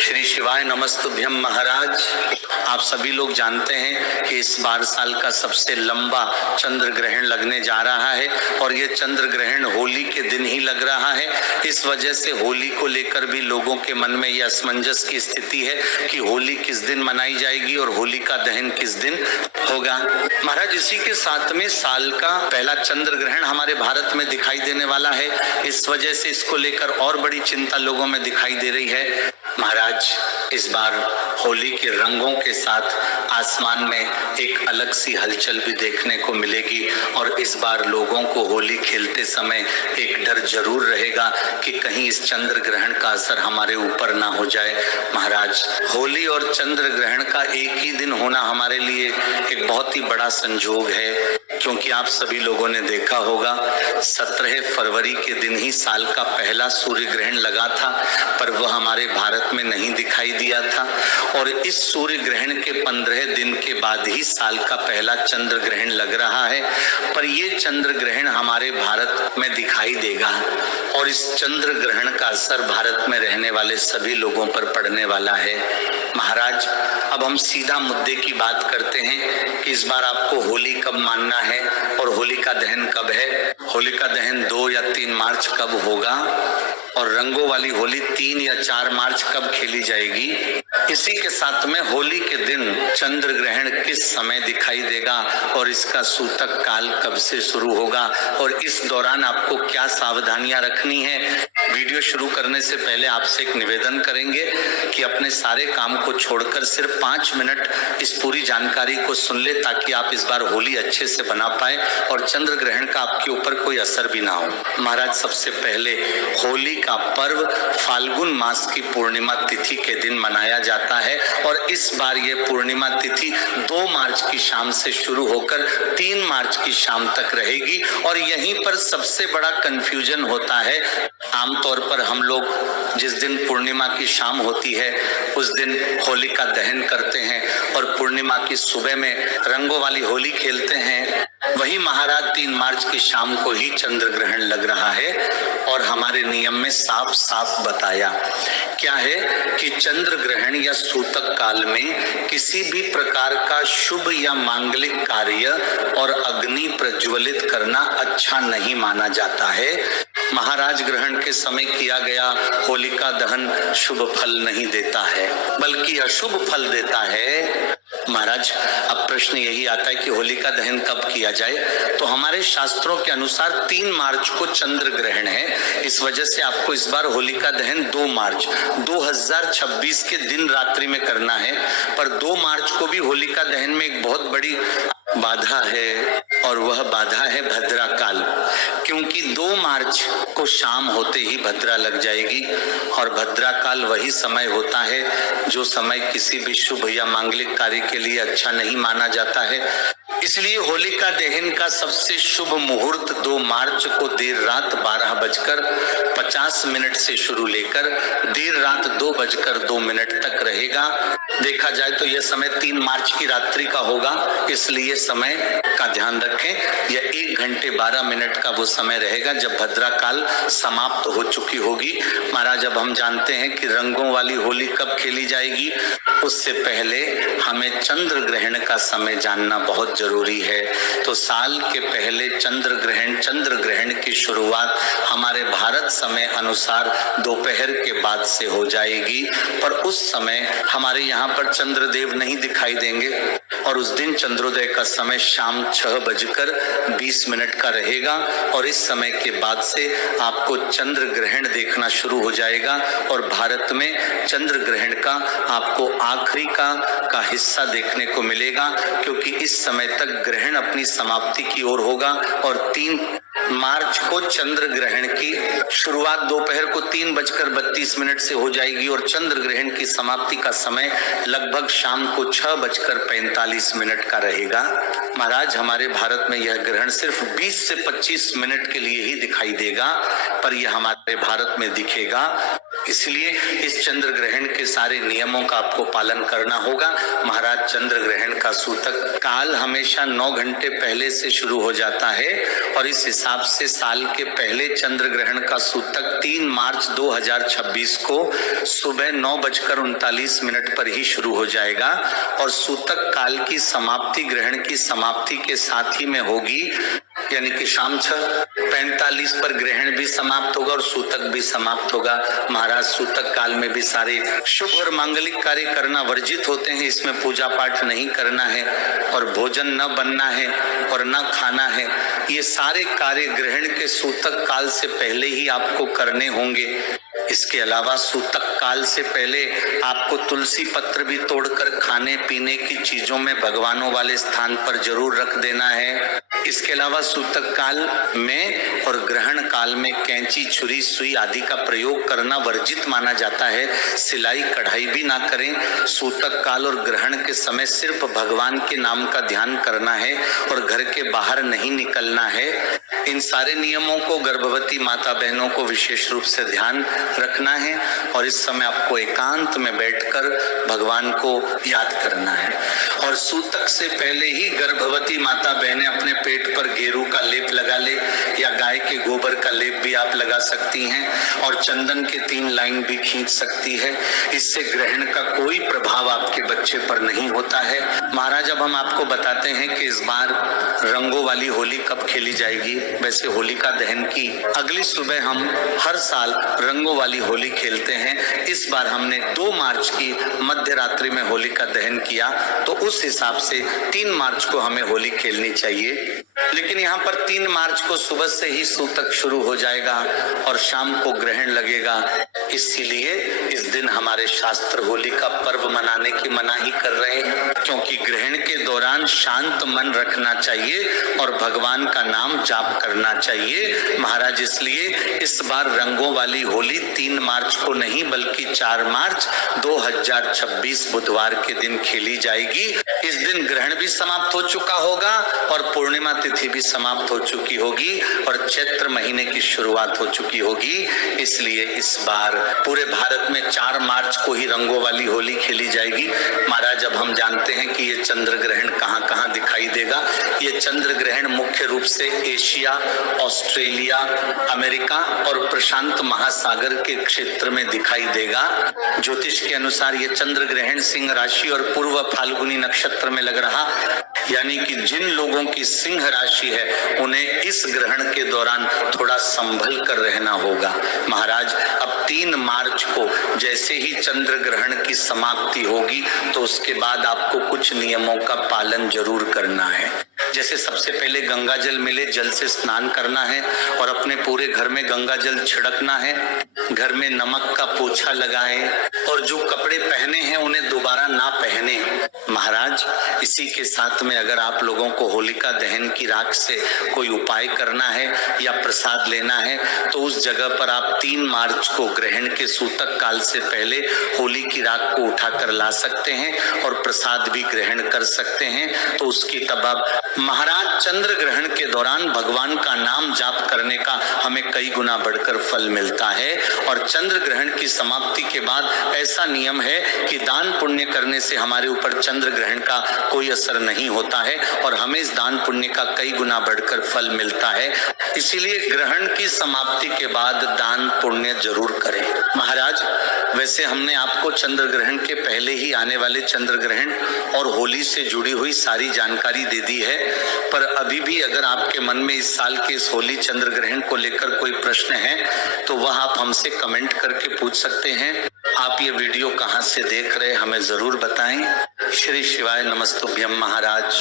श्री शिवाय नमस्तुभ्यम महाराज। आप सभी लोग जानते हैं कि इस बार साल का सबसे लंबा चंद्र ग्रहण लगने जा रहा है और ये चंद्र ग्रहण होली के दिन ही लग रहा है। इस वजह से होली को लेकर भी लोगों के मन में यह असमंजस की स्थिति है कि होली किस दिन मनाई जाएगी और होली का दहन किस दिन होगा। महाराज, इसी के साथ में साल का पहला चंद्र ग्रहण हमारे भारत में दिखाई देने वाला है। इस वजह से इसको लेकर और बड़ी चिंता लोगों में दिखाई दे रही है। महाराज, इस बार होली के रंगों के साथ आसमान में एक अलग सी हलचल भी देखने को मिलेगी और इस बार लोगों को होली खेलते समय एक डर जरूर रहेगा कि कहीं इस चंद्र ग्रहण का असर हमारे ऊपर ना हो जाए। महाराज, होली और चंद्र ग्रहण का एक ही दिन होना हमारे लिए एक बहुत ही बड़ा संजोग है, क्योंकि आप सभी लोगों ने देखा होगा 17 फरवरी के दिन ही साल का पहला सूर्य ग्रहण लगा था, पर वह हमारे भारत में नहीं दिखाई दिया था और इस सूर्य ग्रहण के 15 दिन के बाद ही साल का पहला चंद्र ग्रहण लग रहा है। पर ये चंद्र ग्रहण हमारे भारत में दिखाई देगा और इस चंद्र ग्रहण का असर भारत में रहने वाले सभी लोगों पर पड़ने वाला है। महाराज, अब हम सीधा मुद्दे की बात करते हैं कि इस बार आपको होली कब मानना है और होली का दहन कब है। होली का दहन 2 या 3 मार्च कब होगा और रंगों वाली होली 3 या 4 मार्च कब खेली जाएगी। इसी के साथ में होली के दिन चंद्र ग्रहण किस समय दिखाई देगा और इसका सूतक काल कब से शुरू होगा और इस दौरान आपको क्या सावधानियां रखनी है। वीडियो शुरू करने से पहले आपसे एक निवेदन करेंगे कि अपने सारे काम को छोड़कर सिर्फ 5 मिनट इस पूरी जानकारी को सुन ले, ताकि आप इस बार होली अच्छे से बना पाए और चंद्र ग्रहण का आपके ऊपर कोई असर भी ना हो। महाराज, सबसे पहले होली का पर्व फाल्गुन मास की पूर्णिमा तिथि के दिन मनाया जाता है और इस बार ये पूर्णिमा तिथि 2 मार्च की शाम से शुरू होकर 3 मार्च की शाम तक रहेगी और यहीं पर सबसे बड़ा कंफ्यूजन होता है। आमतौर पर हम लोग जिस दिन पूर्णिमा की शाम होती है उस दिन होली का दहन करते हैं और पूर्णिमा की सुबह में रंगों वाली होली खेलते हैं। वही महाराज 3 मार्च की शाम को ही चंद्र ग्रहण लग रहा है और हमारे नियम में साफ साफ बताया क्या है कि चंद्र ग्रहण या सूतक काल में किसी भी प्रकार का शुभ या मांगलिक कार्य और अग्नि प्रज्वलित करना अच्छा नहीं माना जाता है। महाराज, ग्रहण के समय किया गया होलिका दहन शुभ फल नहीं देता है बल्कि अशुभ फल देता है। महाराज, अब प्रश्न यही आता है कि होलिका दहन कब किया जाए, तो हमारे शास्त्रों के अनुसार 3 मार्च को चंद्र ग्रहण है। इस वजह से आपको इस बार होलिका दहन 2 मार्च 2026 के दिन रात्रि में करना है। पर 2 मार्च को भी होलिका दहन में एक बहुत बड़ी बाधा है और वह बाधा है भद्रा काल, क्योंकि 2 मार्च को शाम होते ही भद्रा लग जाएगी और भद्रा काल वही समय होता है जो समय किसी भी शुभ या मांगलिक कार्य के लिए अच्छा नहीं माना जाता है। इसलिए होलिका दहन का सबसे शुभ मुहूर्त 2 मार्च को देर रात 12:50 से शुरू लेकर देर रात 2:02 तक रहेगा। देखा जाए तो यह समय 3 मार्च की रात्रि का होगा, इसलिए समय का ध्यान रखें। यह 1 घंटे 12 मिनट का वो समय रहेगा जब भद्रा काल समाप्त हो चुकी होगी। महाराज, अब हम जानते हैं कि रंगों वाली होली कब खेली जाएगी। उससे पहले हमें चंद्र ग्रहण का समय जानना बहुत जरूरी है। तो साल के पहले चंद्र ग्रहण की शुरुआत हमारे भारत समय अनुसार दोपहर के बाद से हो जाएगी, पर उस समय हमारे यहाँ पर चंद्रदेव नहीं दिखाई देंगे और उस दिन चंद्रोदय का समय शाम 6:20 का रहेगा और इस समय के बाद से आपको चंद्र ग्रहण देखना शुरू हो जाएगा और भारत में चंद्र ग्रहण का आपको आखिरी का हिस्सा देखने को मिलेगा, क्योंकि इस समय तक ग्रहण अपनी समाप्ति की ओर होगा और 3 मार्च को चंद्र ग्रहण की शुरुआत दोपहर को 3:32 से हो जाएगी और चंद्र ग्रहण की समाप्ति का समय लगभग शाम को 6:45 का रहेगा। महाराज, हमारे भारत में यह ग्रहण सिर्फ 20 से 25 मिनट के लिए ही दिखाई देगा, पर यह हमारे भारत में दिखेगा इसलिए इस चंद्र ग्रहण के सारे नियमों का आपको पालन करना होगा। महाराज, चंद्र ग्रहण का सूतक काल हमेशा 9 घंटे पहले से शुरू हो जाता है और इस हिसाब से साल के पहले चंद्र ग्रहण का सूतक 3 मार्च 2026 को सुबह 9:39 पर ही शुरू हो जाएगा और सूतक काल की समाप्ति ग्रहण की समाप्ति के साथ ही में होगी, यानी कि शाम 6:45 पर ग्रहण भी समाप्त होगा और सूतक भी समाप्त होगा। महाराज, सूतक काल में भी सारे शुभ और मांगलिक कार्य करना वर्जित होते हैं। इसमें पूजा पाठ नहीं करना है और भोजन न बनना है और न खाना है। ये सारे कार्य ग्रहण के सूतक काल से पहले ही आपको करने होंगे। इसके अलावा सूतक काल से पहले आपको तुलसी पत्र भी तोड़कर खाने पीने की चीजों में भगवानों वाले स्थान पर जरूर रख देना है। इसके अलावा सूतक काल में और ग्रहण काल में कैंची, छुरी, सुई आदि का प्रयोग करना वर्जित माना जाता है। सिलाई कढ़ाई भी ना करें। सूतक काल और ग्रहण के समय सिर्फ भगवान के नाम का ध्यान करना है और घर के बाहर नहीं निकलना है। इन सारे नियमों को गर्भवती माता बहनों को विशेष रूप से ध्यान रखना है और इस समय आपको एकांत में बैठकर भगवान को याद करना है। और सूतक से पहले ही गर्भवती माता बहनें अपने पेट पर गेरू का लेप लगा ले या गाय के गोबर का लेप भी आप लगा सकती हैं और चंदन के 3 लाइन भी खींच सकती है। इससे ग्रहण का कोई प्रभाव आपके बच्चे पर नहीं होता है। महाराज, अब हम आपको बताते हैं कि इस बार रंगों वाली होली कब खेली जाएगी। वैसे होलिका दहन की अगली सुबह हम हर साल रंगों वाली होली खेलते हैं। इस बार हमने 2 मार्च की मध्य रात्रि में होलिका दहन किया, तो उस हिसाब से 3 मार्च को हमें होली खेलनी चाहिए। लेकिन यहाँ पर 3 मार्च को सुबह से ही सूतक शुरू हो जाएगा और शाम को ग्रहण लगेगा। इसीलिए इस दिन हमारे शास्त्र होली का पर्व मनाने की मनाही कर रहे हैं, क्योंकि ग्रहण के दौरान शांत मन रखना चाहिए और भगवान का नाम जाप करना चाहिए। महाराज, इसलिए इस बार रंगों वाली होली 3 मार्च को नहीं बल्कि 4 मार्च 2026 बुधवार के दिन खेली जाएगी। इस दिन ग्रहण भी समाप्त हो चुका होगा और पूर्णिमा तिथि भी समाप्त हो चुकी होगी और चैत्र महीने की शुरुआत हो चुकी होगी। इसलिए इस बार पूरे भारत में 4 मार्च को ही रंगों वाली होली खेली जाएगी। महाराज, अब हम जानते हैं कि ये चंद्र ग्रहण कहाँ कहाँ दिखाई देगा। ये चंद्र ग्रहण मुख्य रूप से एशिया, ऑस्ट्रेलिया, अमेरिका और प्रशांत महासागर के क्षेत्र में दिखाई देगा। ज्योतिष के अनुसार ये चंद्र ग्रहण सिंह राशि और पूर्व फाल्गुनी नक्षत्र में लग रहा, यानी कि जिन लोगों की सिंह राशि है उन्हें इस ग्रहण के दौरान थोड़ा संभल कर रहना होगा। महाराज, अब 3 मार्च को जैसे ही चंद्र ग्रहण की समाप्ति होगी तो उसके बाद आपको कुछ नियमों का पालन जरूर करना है। जैसे सबसे पहले गंगा जल मिले जल से स्नान करना है और अपने पूरे घर में गंगा जल छिड़कना है। घर में नमक का पोछा लगाएं और जो कपड़े पहने हैं उन्हें दोबारा ना पहने। महाराज, इसी के साथ में अगर आप लोगों को होलिका दहन की राख से कोई उपाय करना है या प्रसाद लेना है तो उस जगह पर आप 3 मार्च को ग्रहण के सूतक काल से पहले होली की राख को उठाकर ला सकते हैं और प्रसाद भी ग्रहण कर सकते हैं। तो उसकी तब आप महाराज, चंद्र ग्रहण के दौरान भगवान का नाम जाप करने का हमें कई गुना बढ़कर फल मिलता है और चंद्र ग्रहण की समाप्ति के बाद ऐसा नियम है कि दान पुण्य करने से हमारे ऊपर चंद्र ग्रहण का कोई असर नहीं होता है और हमें इस दान पुण्य का कई गुना बढ़कर फल मिलता है। इसीलिए ग्रहण की समाप्ति के बाद दान पुण्य जरूर करें। महाराज, वैसे हमने आपको चंद्र ग्रहण के पहले ही आने वाले चंद्र ग्रहण और होली से जुड़ी हुई सारी जानकारी दे दी है, पर अभी भी अगर आपके मन में इस साल के इस होली चंद्र ग्रहण को लेकर कोई प्रश्न है तो वह आप हमसे कमेंट करके पूछ सकते हैं। आप ये वीडियो कहाँ से देख रहे हैं हमें जरूर बताएं। श्री शिवाय नमस्तुभ्यम महाराज।